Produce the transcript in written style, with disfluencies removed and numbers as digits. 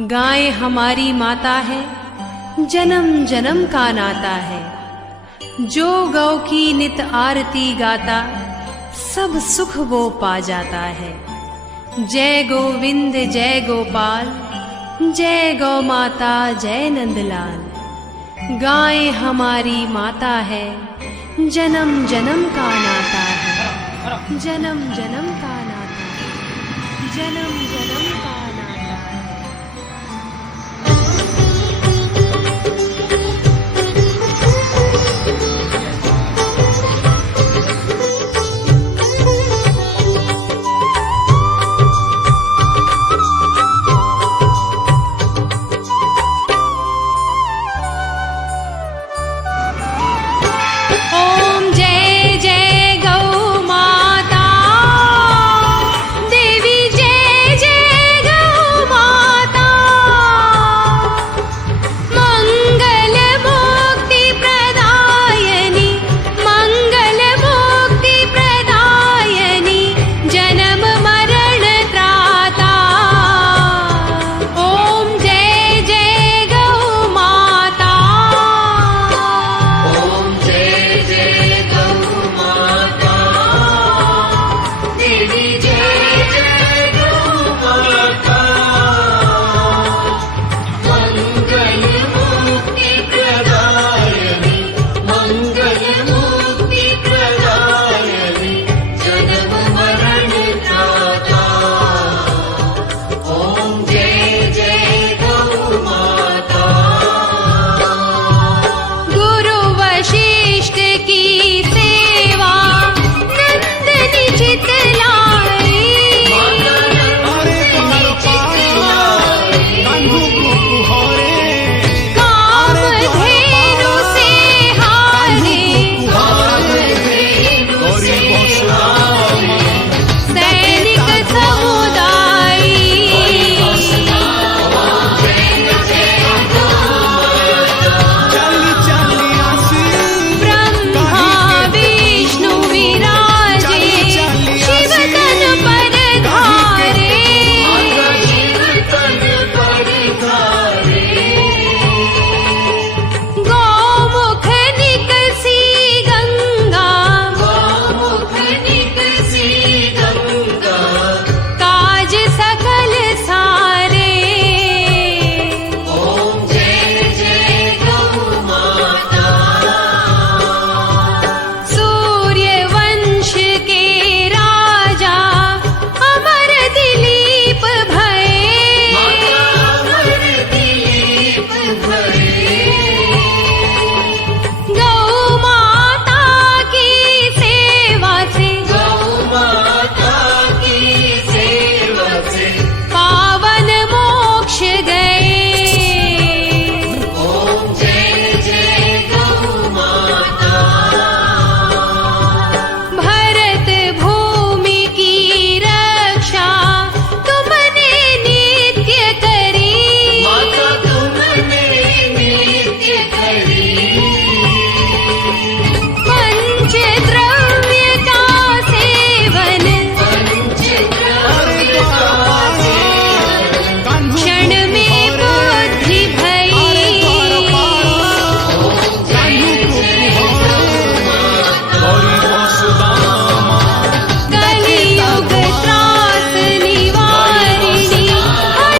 गाय हमारी माता है, जन्म जन्म का नाता है। जो गौ की नित आरती गाता, सब सुख वो पा जाता है। जय गोविंद जय गोपाल, जय गौ माता जय नंदलाल। गाय हमारी माता है, जन्म जन्म का नाता है। जन्म जन्म का नाता है, जन्म जन्म का